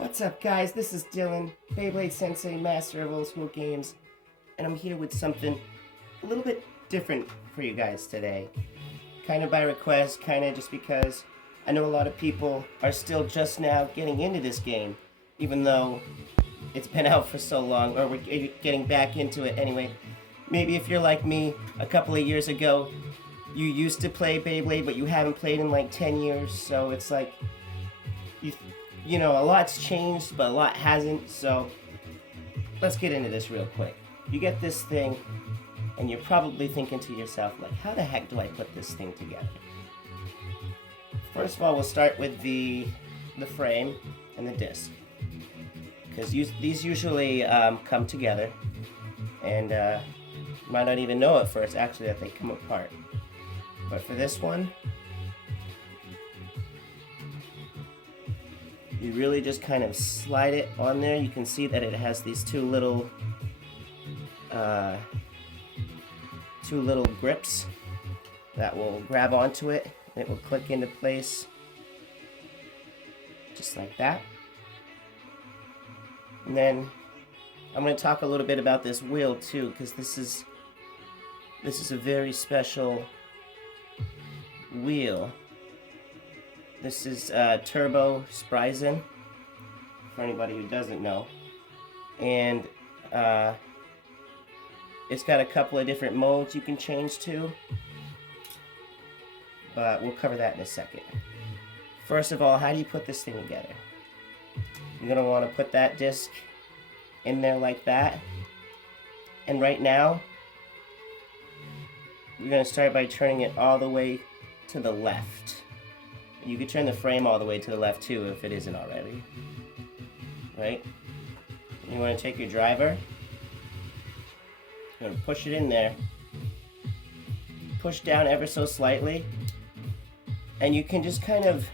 What's up, guys? This is Dylan, Beyblade Sensei, master of old school games, and I'm here with something a little bit different for you guys today. Kind of by request, kind of just because I know a lot of people are still just now getting into this game, even though it's been out for so long, or we're getting back into it anyway. Maybe if you're like me, a couple of years ago, you used to play Beyblade, but you haven't played in like 10 years, so it's like, you know, a lot's changed, but a lot hasn't, so let's get into this real quick. You get this thing, and you're probably thinking to yourself, like, how the heck do I put this thing together? First of all, we'll start with the frame and the disc, because these usually come together, and you might not even know at first, actually, that they come apart. But for this one, you really just kind of slide it on there. You can see that it has these two little grips that will grab onto it, and it will click into place just like that. And then I'm going to talk a little bit about this wheel too, because this is a very special wheel. This is Turbo Sprizen, for anybody who doesn't know. And it's got a couple of different modes you can change to, but we'll cover that in a second. First of all, how do you put this thing together? You're going to want to put that disc in there like that. And right now, you're going to start by turning it all the way to the left. You could turn the frame all the way to the left too if it isn't already. Right? You want to take your driver, you're going to push it in there, push down ever so slightly, and you can just kind of,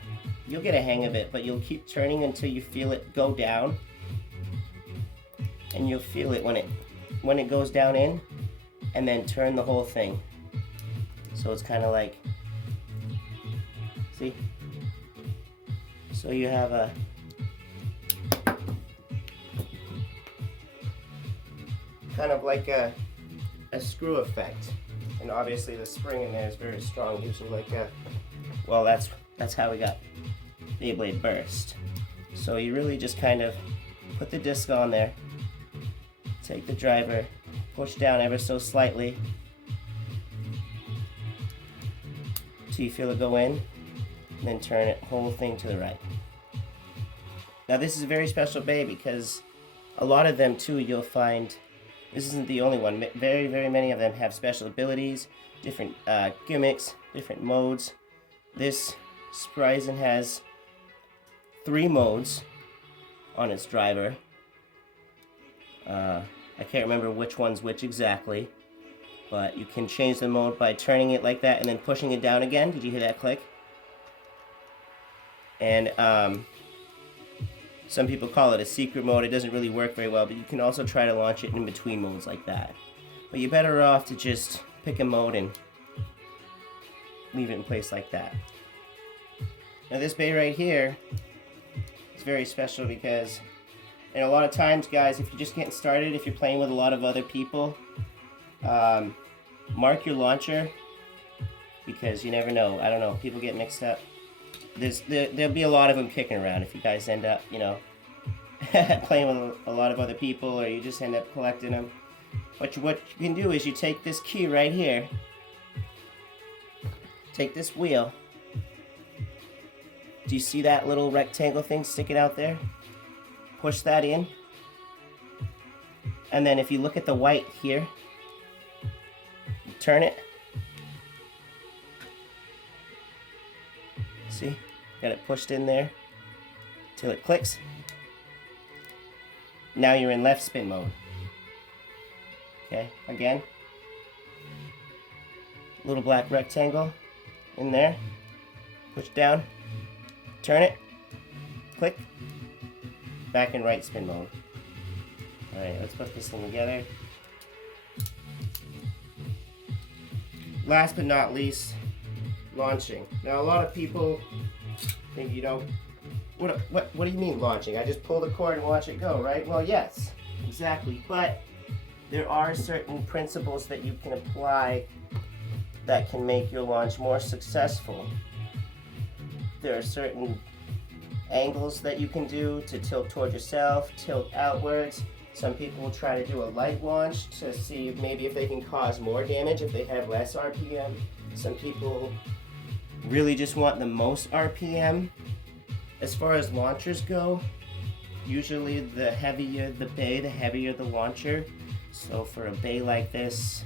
you'll get a hang of it, but you'll keep turning until you feel it go down, and you'll feel it when it goes down in, and then turn the whole thing. So it's kind of like, see? So you have a kind of like a screw effect, and obviously the spring in there is very strong. Gives you like a, well, that's how we got beybladeburst. So you really just kind of put the disc on there, take the driver, push down ever so slightly till you feel it go in, and then turn it whole thing to the right. Now this is a very special bay because a lot of them too, you'll find, this isn't the only one, very many of them have special abilities, different gimmicks, different modes. This Sprizen has 3 modes on its driver. I can't remember which one's which exactly, but you can change the mode by turning it like that and then pushing it down again. Did you hear that click? And some people call it a secret mode. It doesn't really work very well, but you can also try to launch it in between modes like that. But you're better off to just pick a mode and leave it in place like that. Now this bay right here is very special because, and a lot of times, guys, if you're just getting started, if you're playing with a lot of other people, mark your launcher, because you never know. I don't know, people get mixed up. There'll be a lot of them kicking around if you guys end up, you know, playing with a lot of other people, or you just end up collecting them. What you can do is you take this key right here, take this wheel. Do you see that little rectangle thing sticking out there? Push that in. And then if you look at the white here, turn it. See? Got it pushed in there till it clicks. Now you're in left spin mode. Okay, again. Little black rectangle in there. Push down. Turn it. Click. Back in right spin mode. Alright, let's put this thing together. Last but not least, launching. Now a lot of people think you don't What do you mean launching? I just pull the cord and watch it go, right? Well, yes, exactly. But there are certain principles that you can apply that can make your launch more successful. There are certain angles that you can do to tilt toward yourself, tilt outwards. Some people will try to do a light launch to see maybe if they can cause more damage if they have less RPM. Some people really just want the most RPM. As far as launchers go, usually the heavier the bay, the heavier the launcher. So for a bay like this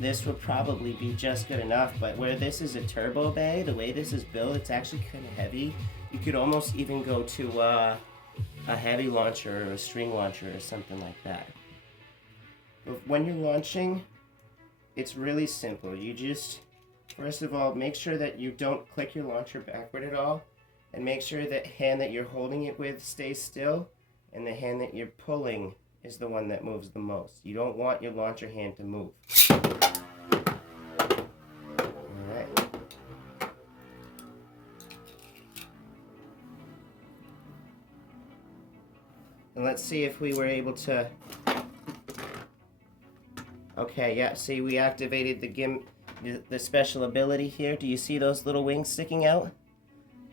would probably be just good enough, but where this is a turbo bay, the way this is built, it's actually kind of heavy. You could almost even go to a heavy launcher or a string launcher or something like that. But when you're launching, it's really simple. You just, first of all, make sure that you don't click your launcher backward at all, and make sure that hand that you're holding it with stays still, and the hand that you're pulling is the one that moves the most. You don't want your launcher hand to move. Alright. And let's see if we were able to... Okay, yeah, see, we activated the special ability here. Do you see those little wings sticking out?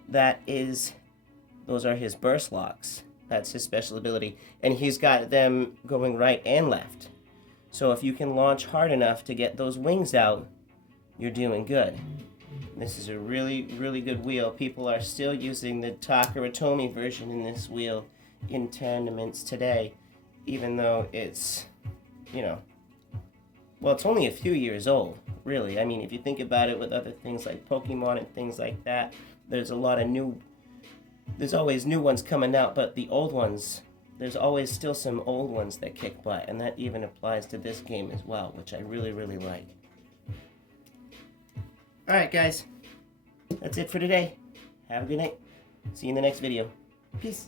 Those are his burst locks. That's his special ability. And he's got them going right and left. So if you can launch hard enough to get those wings out, you're doing good. This is a really, really good wheel. People are still using the Takaratomi version in this wheel in tournaments today, even though it's, well, it's only a few years old, really. I mean, if you think about it with other things like Pokemon and things like that, there's always new ones coming out, but the old ones, there's always still some old ones that kick butt, and that even applies to this game as well, which I really, really like. Alright, guys. That's it for today. Have a good night. See you in the next video. Peace.